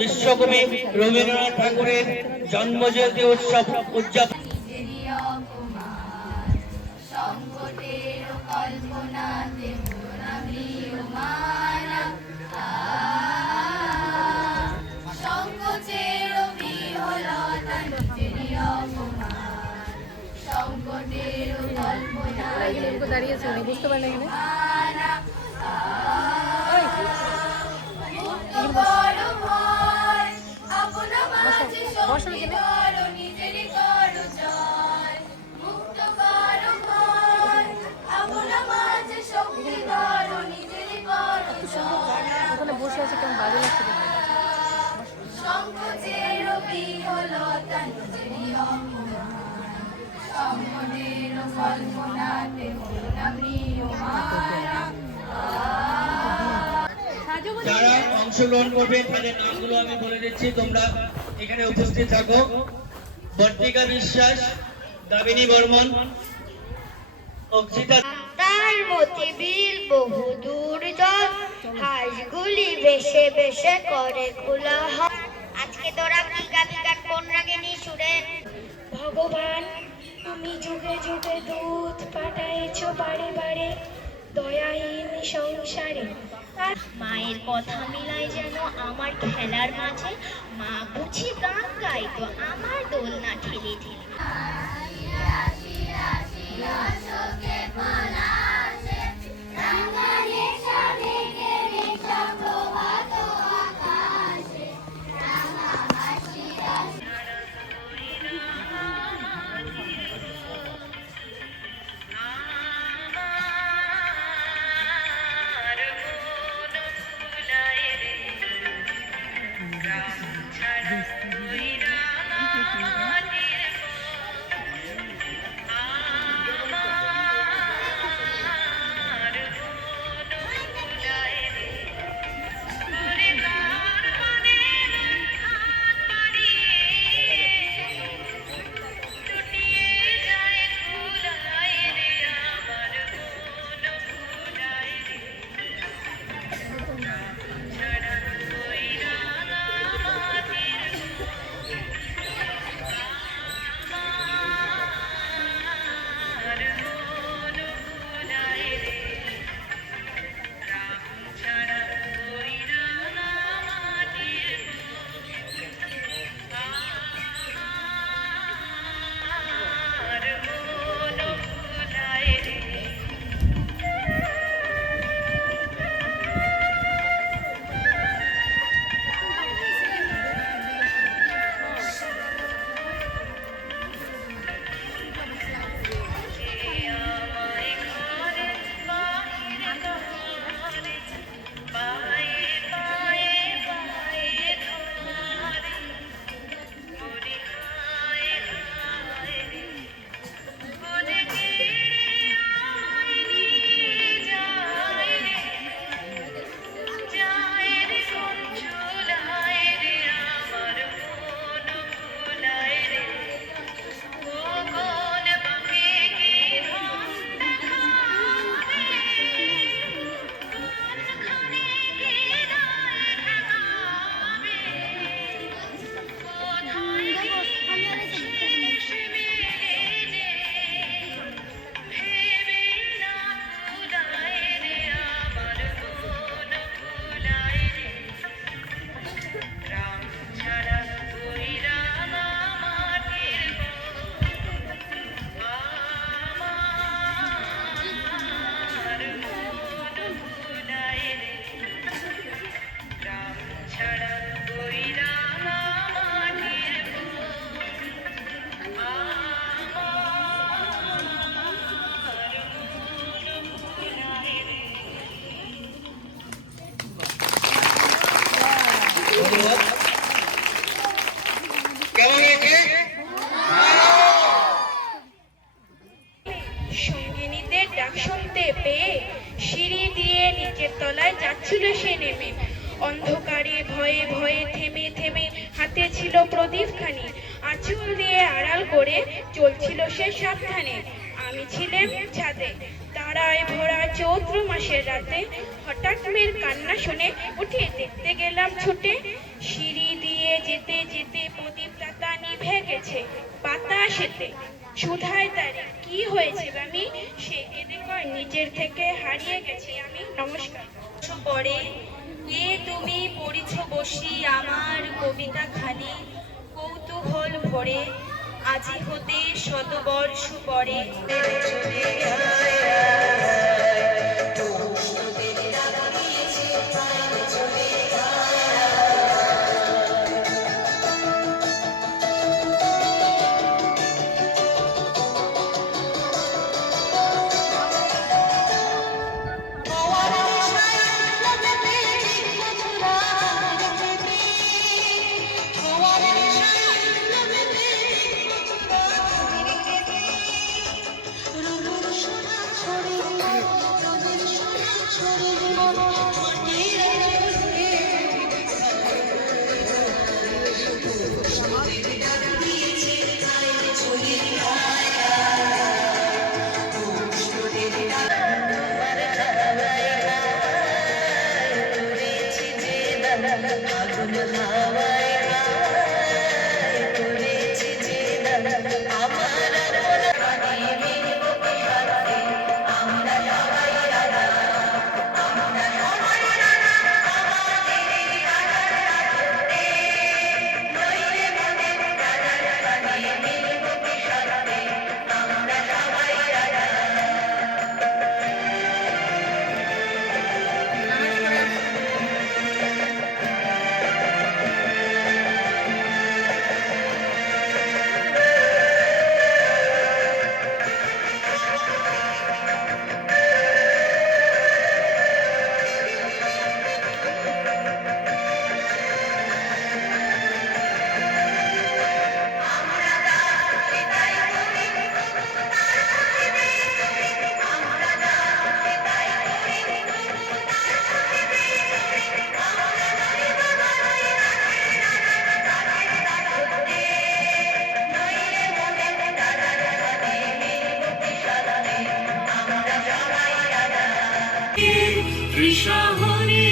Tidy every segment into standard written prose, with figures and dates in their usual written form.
বিশ্বকবি রবীন্দ্রনাথ ঠাকুরের জন্মজয়ন্তী উৎসব উদযাপন। দাঁড়িয়েছে বুঝতে পারলেন এখানে ওখানে বসে আছে কেমন বাজে লাগছে যারা অংশগ্রহণ করবেন তাদের নামগুলো আমি বলে দিচ্ছি, তোমরা এখানে উপস্থিত থাকো। বর্তিকা বিশ্বাস, দামিনী বর্মন, অক্ষিতা তার মতি বিল বহু দূর জল, হাঁসগুলি বেশে বেশে করে খোলা হয়। আজকে তোরা বিজ্ঞা বিজ্ঞান কোন রাগিনী সুরে। ভগবান তুমি যুগে যুগে দুধ পাঠাইছো বারে বারে দয়াহীন সংসারে। মায়ের কথা মিলাই যেন আমার খেলার মাঝে, মা বুঝি গান গাইতো আমার দোলনা ঠেলে ঠেলে। কেমন হয়েছে? সঙ্গিনীদের ডাক শুনতে পেয়ে সিঁড়ি দিয়ে নিচের তলায় যাচ্ছিল সে নেমে। অন্ধকারে ভয়ে ভয়ে থেমে থেমে হাতে ছিল প্রদীপখানি, আঁচল দিয়ে আড়াল করে চলছিল সে সাবধানে। আমি ছিলাম ছাদে, তারায় ভরা চৈত্র মাসের রাতে। হঠাৎ মেয়ের কান্না শুনে উঠে দেখতে গেলাম ছুটে। সিঁড়ি দিয়ে যেতে যেতে প্রদীপটা নিভে গেছে বাতাসেতে। সুধায় তারে কি হয়েছে আমি, সে কেঁদে কয় নিজের থেকে হারিয়ে গেছি আমি। নমস্কার। পরে এ তুমি পড়িছ বসি আমার কবিতা খানি, কৌতূহল ভরে আজি হতে শতবর্ষ পরে। তৃষাহনে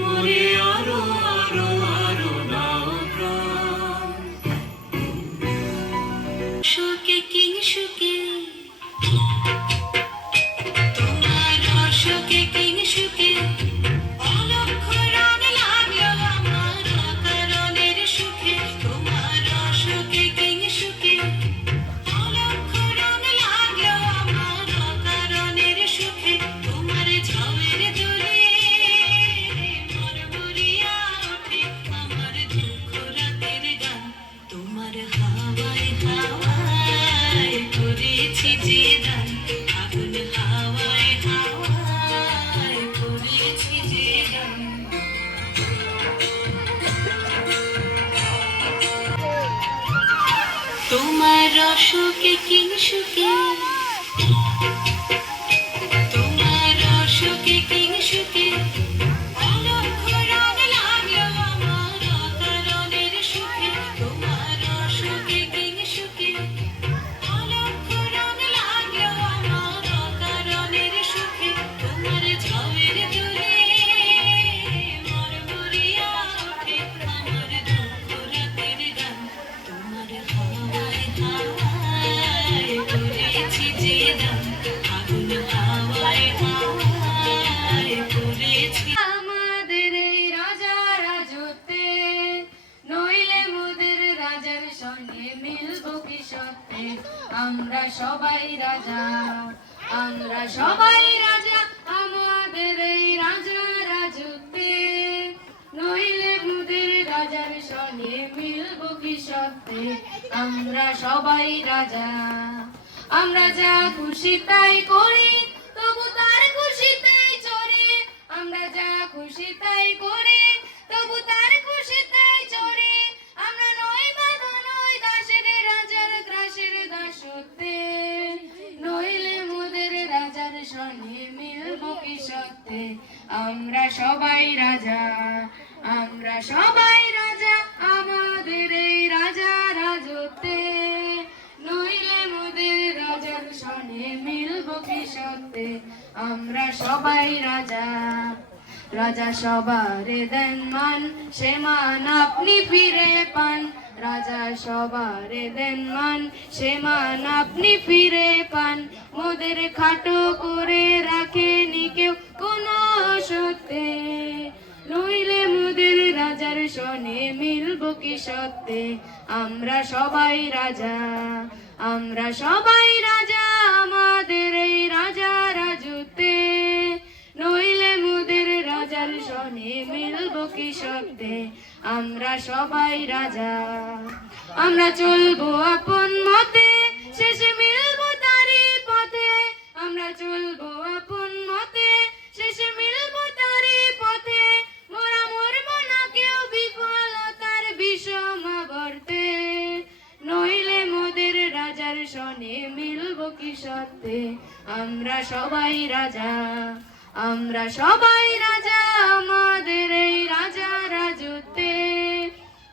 মনে আরো আরো আরো দাও প্রাণ। সুখে কিং সুখে তোমার সুখে কিং সুখে অলক্ষ রং লাগলো আমার অকারণের সুখে। তোমার সুখে কিং সুখে অলক্ষ রং লাগলো আমার অকারণের সুখে। তোমার ঝামের দোলে মন ভরিয়া ওঠে আমার দুঃখ রাতের গান। তোমার হাওয়ায় হাওয়ায় করেছি যে গান, আগুন হাওয়ায় হাওয়ায় করেছি যে গান। তোমার সুখে কিং সুখে তোমার সুখে কিং সুখে অলক্ষ রং লাগলো আমার অকারণের সুখে। তোমার সুখে কিং সুখে অলক্ষ রং লাগলো আমার অকারণের সুখে। তোমার ঝামের দোলে মন ভরিয়া ওঠে আমার দুঃখ রাতের গান। তোমার হাওয়ায় হাওয়ায় করেছি যে গান, আগুন হাওয়ায় হাওয়ায় করেছি। আমাদের এই রাজা রাজত্বে নইলে মোদের রাজার সঙ্গে মিলবো কি সত্যে। আমরা সবাই রাজা, আমরা সবাই রাজা, আমাদের এই রাজা রাজত্বে নইলে মোদের রাজার সঙ্গে মিলবো কি সত্যে। আমরা সবাই রাজা, আমরা যা খুশি তাই করি তবু তার খুশিতেই চড়ি। আমরা যা খুশি তাই করি তবু তার খুশিতেই চড়ি। আমরা নই বাধা নই দাসের রাজার ত্রাসের দাসত্বে নইলে মোদের রাজার সঙ্গে মিলবো কি সত্যে। আমরা সবাই রাজা, আমরা সবাই রাজা, আমাদের এই রাজা রাজত্বে নইলে মোদের রাজার সঙ্গে মিলবো কি সত্যে। আমরা সবাই রাজা। রাজা সবারে দেন মান, সে মান আপনি ফিরে পান। রাজা সবারে দেন মান, সে মান আপনি ফিরে পান। মোদের খাটো করে রাখেনি কেউ কোনো সত্যে, নইলে মোদের রাজার সনে মিলবো কি সত্যে। আমরা সবাই রাজা, আমরা সবাই রাজা, আমাদের এই রাজা রাজত্বে, নইলে মোদের রাজার সনে মিলবো কি সত্যে। আমরা সবাই রাজা, আমরা চলবো আপন মতে, শেষে মিলবো তারই পথে। আমরা চলবো আপন মতে, শেষে মিলবো তারই পথে। মোরা মরবো না কেউ বিফলতার বিষম গর্তে, নইলে মোদের রাজার সনে মিলবো কি সত্যে। আমরা সবাই রাজা, আমরা সবাই রাজা, আমাদের এই রাজা রাজত্বে,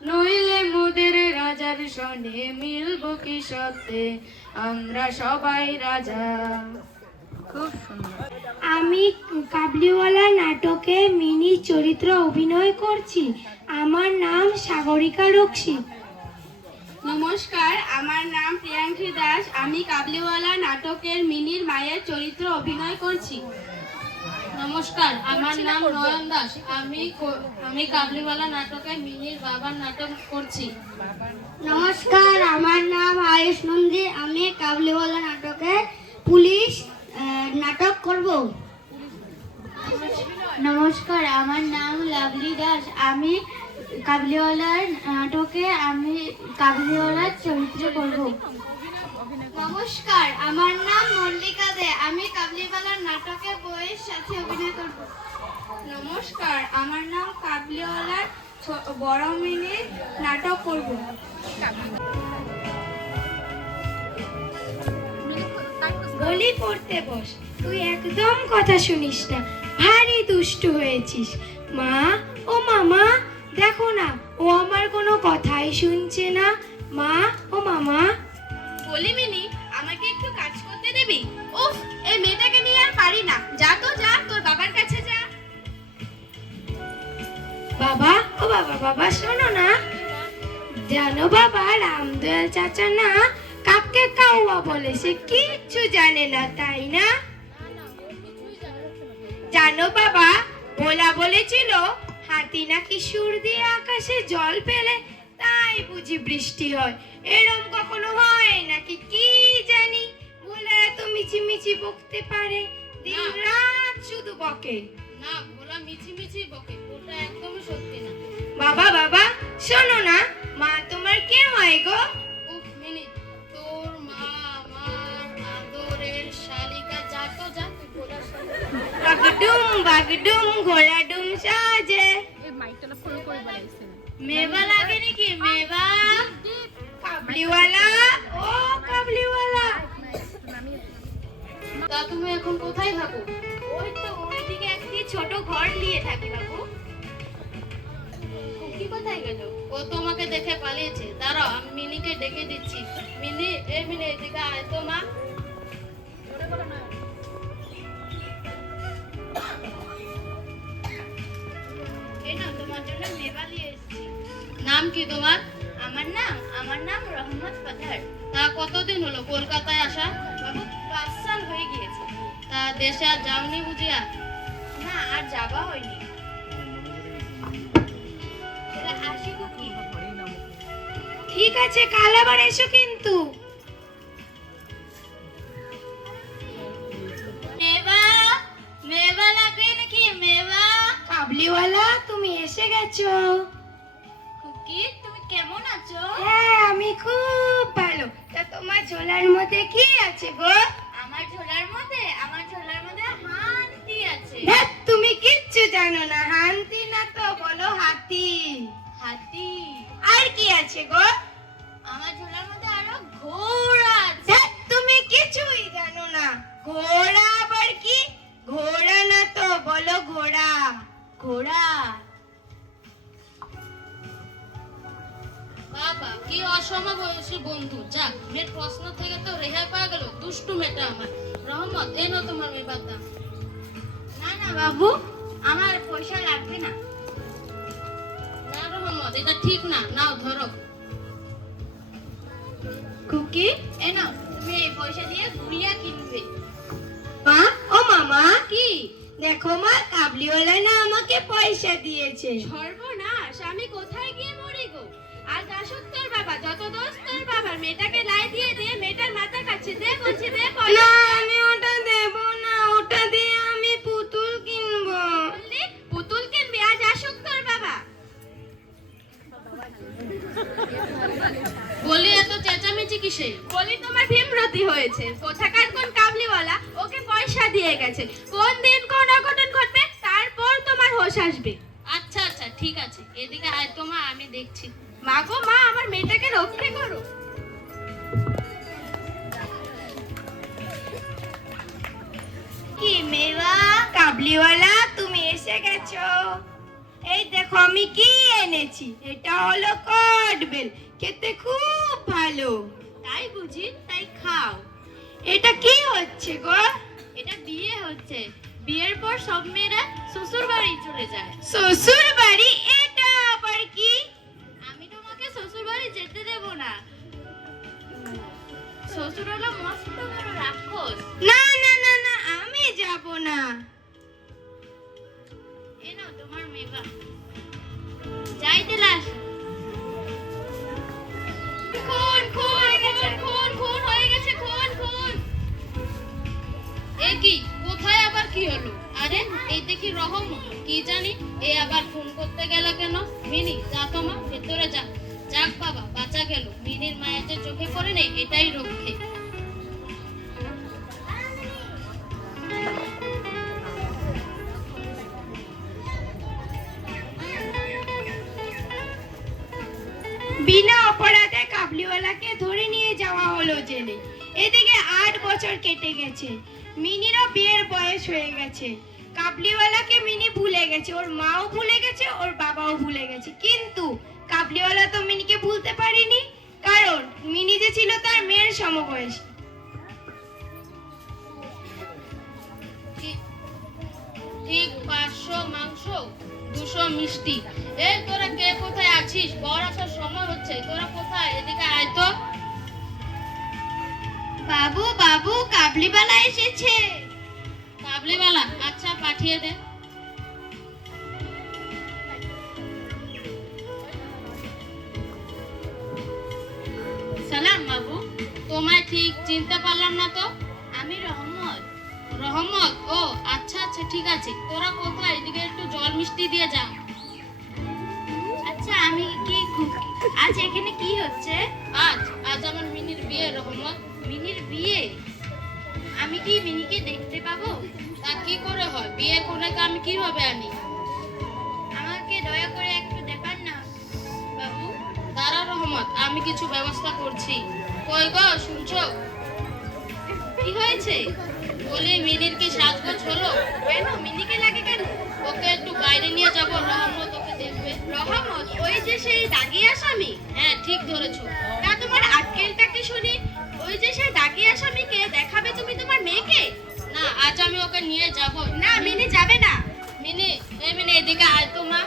নইলে মোদের রাজার সনে মিলবো কি সত্যে। আমরা সবাই রাজা। খুব সুন্দর। আমি কাবলিওয়ালা নাটকে মিনি চরিত্র অভিনয় করছি। আমার নাম সাগরিকা রক্সি। নমস্কার, আমার নাম প্রিয়াঙ্কি দাস। আমি কাবলিওয়ালা নাটকের মিনির মায়ের চরিত্র অভিনয় করছি। নমস্কার, আমার নাম নয়ন দাস। আমি কাবলিওয়ালা নাটকের মিনির বাবার নাটক করছি। নমস্কার, আমার নাম আয়ুষ নন্দী। আমি কাবলিওয়ালা নাটকে পুলিশ নাটক করব। নমস্কার, আমার নাম লাভলি দাস। আমি কাবলিওয়ালার নাটকে কাবলিওয়ালার চরিত্র করব। নমস্কার, আমার নাম মল্লিকা দে। আমি কাবলিওয়ালার নাটকে বইয়ের সাথে অভিনয় করব। নমস্কার, আমার নাম কাবলিওয়ালার বড় মিনির নাটক করব। বলি পড়তে বস, তুই একদম কথা শুনিস না, ভারী দুষ্টু হয়েছিস। মা ও মামা, দেখো না, ও আমার কোনো কথাই শুনছে না। মা ও মামা। বলি মিনি, আমাকে একটু কাজ করতে দিবি? উফ, এই মেয়েটাকে নিয়ে আর পারি না। যা তো যা, তোর বাবার কাছে যা। বাবা ও বাবা, বাবা শোনো না, জানো বাবা, রামদয়াল চাচা না কাককে কাউয়া বলে, সে কিচ্ছু জানে না, তাই না? জানো বাবা, ভোলা বলেছিল হাতি নাকি সুর দিয়ে আকাশে জল পেলে তাই বুঝি বৃষ্টি হয়। এরম কখনো হয় নাকি কি জানি। ভোলা এত মিছিমিছি বকতে পারে, দিন রাত শুধু বকে। না, ভোলা মিছি বকে, ওটা একদমই সত্যি না। বাবা বাবা শোনো না, মা তোমার কে হয় গো? উফ মিনি, তোর মা আমার আদরের শালিকা। যা তো যা, তুই ভোলার সাথে। বাগডুম বাগডুম ঘোড়াডুম সাজে। মেবা লাগে নাকি? মেবা কাবলিওয়ালা, ও কাবলিওয়ালা। তা তুমি এখন কোথায় থাকো? ওই তো ওইদিকে একটি ছোট ঘর নিয়ে থাকি বাবু। খুকি কোথায় গেল? ও তোমাকে দেখে পালিয়েছে। দাঁড়াও, আমি মিনিকে ডেকে দিচ্ছি। মিনি, মিনি এদিকে আয় তো মা। এই না, তোমার জন্য মেবা নিয়ে এসেছি। নাম কি তোমার? আমার নাম রহমত পাঠার। তা কতদিন হলো কলকাতায় আসা? বাবু 5 সাল হয়ে গিয়েছে। তা দেশে আর যাওনি বুঝিয়া? না, আর যাওয়া হয়নি। আসি খুকি। ঠিক আছে, কাল আবার এসো কিন্তু। মেবা লাগবে নাকি? মেবা। কাবলিওয়ালা, তুমি এসে গেছো। খুকি, তুমি কেমন আছো? হ্যাঁ, আমি খুব ভালো। তা তোমার ঝোলার মধ্যে কি আছে গো? আমার ঝোলার মধ্যে হাতি আছে। ধ্যাৎ, তুমি কিচ্ছু জানো না। হাতি না তো, বলো হাতি। হাতি? আর কি আছে গো? আমার ঝোলার মধ্যে আরো ঘোড়া আছে। ধ্যাৎ, তুমি কিছুই জানো না। ঘোড়া আবার কি? ঘোড়া না তো, বলো ঘোড়া। ঘোড়া। বাবা, কি অসমবয়সী বন্ধু। যাক, মেয়ের প্রশ্ন থেকে তো রেহাই পাওয়া গেল। দুষ্টু মেয়েটা আমার। রহমত, এই নাও তোমার মেয়ের দাম। না না বাবু, আমার পয়সা লাগবে না। না রহমত, এটা ঠিক না, নাও ধরো। খুকি, এ নাও, তুমি এই পয়সা দিয়ে গুড়িয়া কিনবে। মা, ও মামা, কি? দেখো মা, কাবলিওয়ালা না আমাকে পয়সা দিয়েছে। সর্বনাশ, আমি কোথায় গিয়ে মরি গো? আজ আসুক তোর বাবা, যত দোষ তোর বাবার। মেয়েটাকে লাই দিয়ে দে, মেয়েটার মাথা কাটছে, দে বলছি, দে না, পয়সা। আমি ওটা দেব না, ওটা দিয়ে আমি পুতুল কিনবো। বললি পুতুল কিনবি? আজ আসুক তোর বাবা। বলি এত চেঁচামেচি কিসে? বলি তোমার ভীমরতি হয়েছে। কোথাকার কোন কাবলিওয়ালা ওকে পয়সা দিয়ে গেছে। কোন দিন কোন অঘটন ঘটবে, তারপর তোমার হোশ আসবে। আচ্ছা আচ্ছা, ঠিক আছে, এদিকে আয় তো মা, আমি দেখছি। মা গো মা, আমার মেয়েটাকে রক্ষে করো। কি মেওয়া, কাবলিওয়ালা তুমি এসে গেছো। এই দেখো আমি কি এনেছি, এটা হলো কটবেল, খেতে খুব ভালো। তাই বুঝি? তাই খাও। এটা কি হচ্ছে গো? এটা বিয়ে হচ্ছে। বিয়ের পর সব মেয়েরা শ্বশুর বাড়ি চলে যায়। শ্বশুর বাড়ি? এটা আবার কি? আমি তোমাকে শ্বশুর বাড়ি যেতে দেব না। শ্বশুর হলো মস্ত বড় রাক্ষস। না না না না, আমি যাব না। এ নাও তোমার মেবা। যাইতে লাস। খুন খুন হয়ে গেছে, খুন খুন হয়ে গেছে, খুন খুন। এ কি? কোথায় আবার কি হলো? আরে এই দেখি রহম, কি জানি এ আবার ফোন করতে গেল কেন? মিনি, যা তো মা, ভেতরে যা। যাক বাবা, বাঁচা গেল। মিনির মায়ের যে চোখে পড়ে নেই, এটাই রক্ষে। বিনা অপরাধে কাবলিওয়ালাকে ধরে নিয়ে যাওয়া হলো জেলে। এদিকে 8 বছর কেটে গেছে, মিনিরও বিয়ের বয়স হয়ে গেছে। কাবলিওয়ালাকে মিনি ভুলে গেছে, ওর মাও ভুলে গেছে, ওর বাবাও ভুলে গেছে। কিন্তু কাবলিওয়ালা তো মিনিকে ভুলতে পারেনি, কারণ মিনি যে ছিল তার মেয়ের সমবয়সী। ঠিক 500 মাংস, 200 মিষ্টি। এই তোরা কে কোথায় আছিস? বর আসার সময় হচ্ছে, তোরা কোথায়? এদিকে আয় তো। বাবু বাবু, কাবলিওয়ালা এসেছে। কাবলিওয়ালা? আচ্ছা, পাঠিয়ে দে। সালাম বাবু। তোমায় ঠিক চিনতে পারলাম না তো। আমি রহমত। রহমত? ও আচ্ছা আচ্ছা, ঠিক আছে। তোরা কোথায়? এদিকে একটু জল মিষ্টি দিয়ে যা। আচ্ছা, আমি কি আজ এখানে কি হচ্ছে? আজ আজ আমার মিনির বিয়ে রহমত। মিনির বিয়ে? আমি কি মিনিকে দেখতে পাবো? তা কি করে হয়? বিয়ে কনেকে আমি কিভাবে আনি? আমাকে দয়া করে একটু দেখান না বাবু। দাঁড়া রহমত, আমি কিছু ব্যবস্থা করছি। কই গো, শুনছো? কি হয়েছে? বলি মিনির কি সাজগোজ হলো? কেন, মিনিকে লাগে কেন? ওকে একটু বাইরে নিয়ে যাব, রহমত ওকে দেখবে। রহমত? ওই যে সেই দাগি আসামি? হ্যাঁ, ঠিক ধরেছো। তা তোমার আক্কেলটা কি শুনি? ওই যে সেই দাগি আসামিকে দেখাবে তুমি তোমার মেয়েকে? না, আজ আমি ওকে নিয়ে যাব। না, মিনি যাবে না। মিনি, এই মিনি, এদিকে আয় তো মা।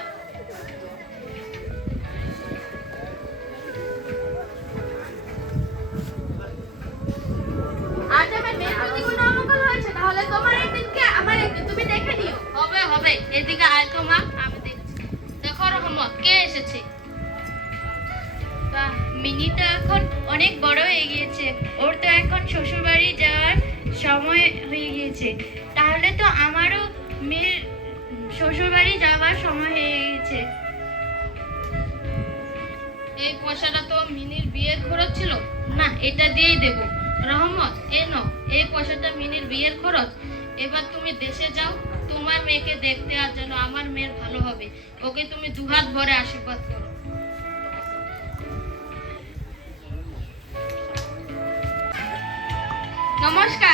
আজ আমার মেয়ের প্রতি কোনো অমঙ্গল হয়েছে, তাহলে তোমার একদিনকে আমার একদিন, তুমি দেখে নিও। হবে হবে, এদিকে আয় তো মা, আমি দেখছি। দেখো রহমত, কে এসেছে? বাহ, মিনি তো এখন অনেক বড় হয়ে গিয়েছে, ওর তো এখন শ্বশুর বাড়ি যাওয়ার সময় হয়ে গিয়েছে। তাহলে তো আমারও মেয়ের শ্বশুর বাড়ি যাওয়ার সময় হয়ে গেছে। এই পয়সাটা তো মিনির বিয়ের খরচ ছিল না, এটা দিয়েই দেব। রহমত, এ নাও, এই পয়সাটা মিনির বিয়ের খরচ। এবার তুমি দেশে যাও, তোমার মেয়েকে দেখতে, আর যেন আমার মেয়ের ভালো হবে, ওকে তুমি দুহাত ভরে আশীর্বাদ করো। নমস্কার।